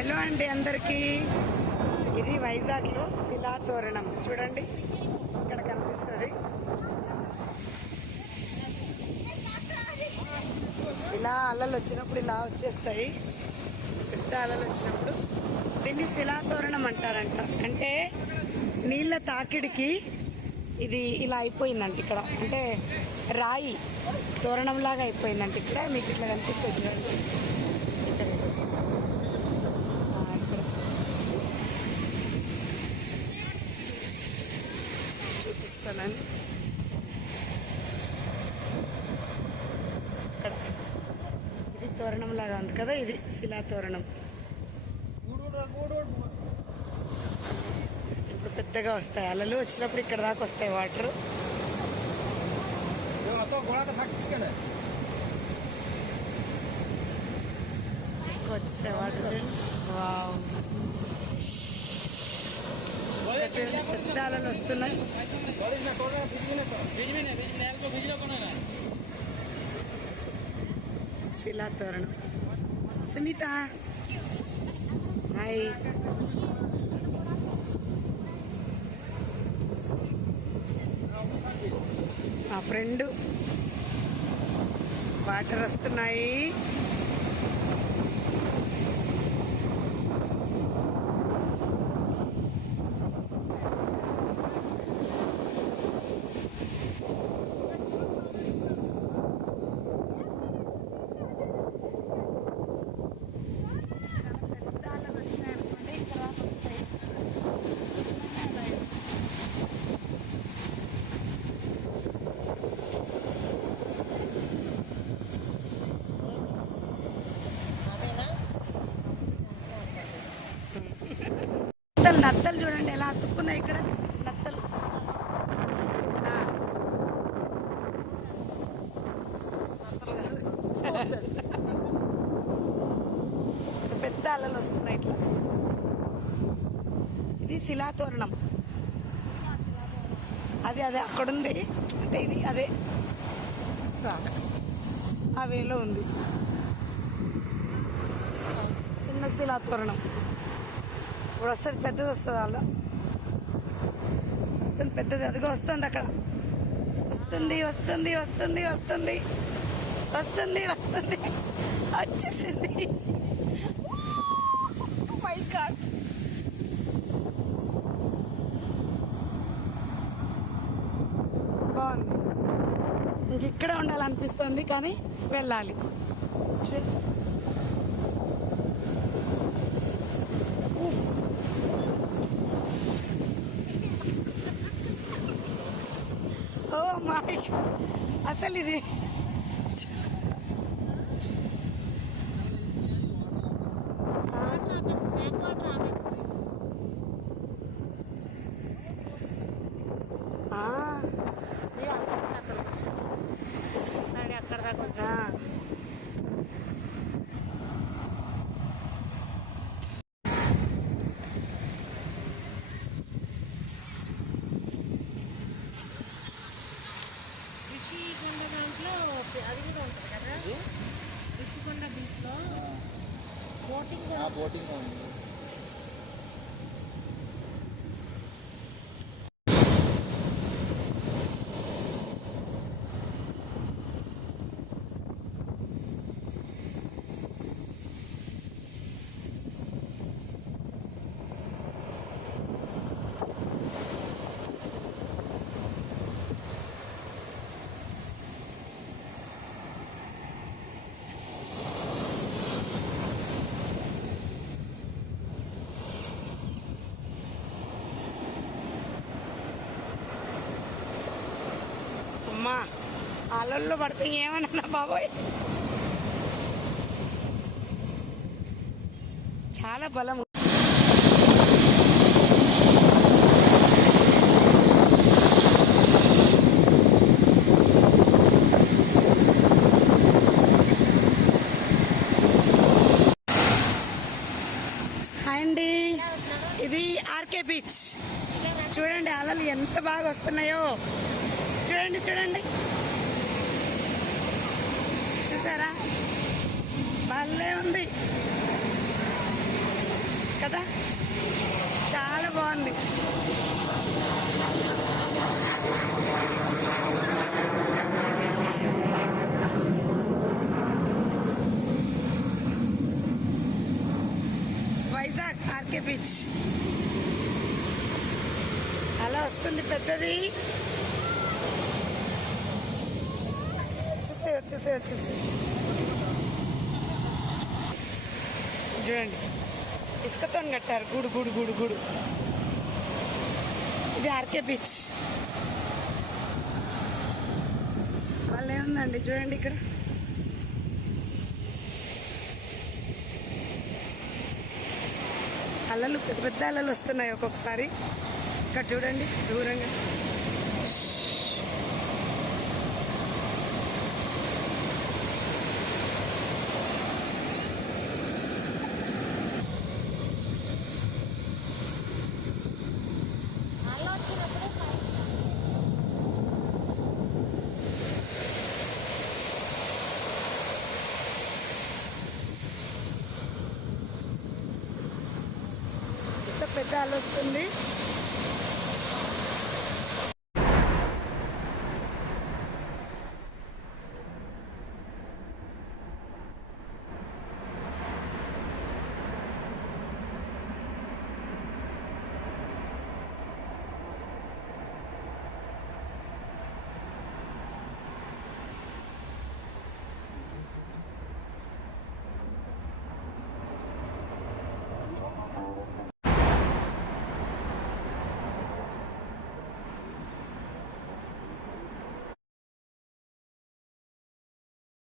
Hello అండి అందరికీ. ఇది వైజాగ్లో శిలా తోరణం. చూడండి ఇక్కడ కనిపిస్తుంది. ఇలా అలలు వచ్చినప్పుడు ఇలా వచ్చేస్తాయి. పెద్ద అలలు వచ్చినప్పుడు. దీన్ని శిలా తోరణం అంటారంట. అంటే నీళ్ళ తాకిడికి ఇది ఇలా అయిపోయిందంట ఇక్కడ. అంటే రాయి తోరణంలాగా అయిపోయిందంట ఇక్కడ. మీకు ఇట్లా కనిపిస్తుంది చూడండి ఇక్కడ ఆ, ఇక్కడ చూపిస్తానండి ఇక్కడ. ఇది తోరణం లాగా ఉంది కదా ఇది శిలా తోరణం. ఇప్పుడు పెద్దగా వస్తాయి. అలలు వచ్చినప్పుడు ఇక్కడ దాకా వస్తాయి వాటర్. వచ్చేసాయి వాటర్ చూడండి. వావ్ వస్తున్నాయి. శిలా తోరణం. సునీత. హాయ్. మా ఫ్రెండ్. వాటర్ వస్తున్నాయి చాలా పెద్ద అలలు వచ్చినాయి అనుకోండి ఇక్కడ దాకా వస్తాయి నత్తలు నత్తలు చూడండి ఎలా అతుక్కున్నాయి ఇక్కడ. నత్తలు. పెద్ద అలలు వస్తున్నాయి ఇట్లా. ఇది శిలాతోరణం. అది అదే అక్కడ ఉంది అంటే ఇది అదే. ఆ వేలో ఉంది. చిన్న శిలాతోరణం. ఇప్పుడు వస్తుంది పెద్దది వస్తుంది వాళ్ళు. వస్తుంది పెద్దది అదిగో వస్తుంది అక్కడ. వస్తుంది వస్తుంది వస్తుంది వస్తుంది. వస్తుంది వస్తుంది. వచ్చేసింది. Oh మై గాడ్ బాగుంది. ఇంక ఇక్కడే ఉండాలనిపిస్తుంది కానీ వెళ్ళాలి. ఓ అసలు ఇది ఆ, बोटिंग हाँ बोटिंग होगी అమ్మా. అలల్లో పడితే ఏమన్నా బాబోయ్. చాలా బలం. అండి. ఇది ఆర్కే బీచ్. చూడండి అలలు ఎంత బాగా వస్తున్నాయో. చూడండి చూడండి. చూసారా? భలే ఉంది. కదా? చాలా బాగుంది. Vizag RK beach. అలా వస్తుంది పెద్దది. వచ్చేసే వచ్చేసే చూడండి. ఇసుకతో కట్టారు. గూడు గూడు గూడు గూడు. ఇది ఆర్కే బీచ్. వాళ్ళు ఏముందండి చూడండి ఇక్కడ. అలలు పెద్ద పెద్ద అలలు వస్తున్నాయి ఒక్కొక్కసారి. ఇక్కడ చూడండి దూరంగా. పెద్ద అలొస్తుంది.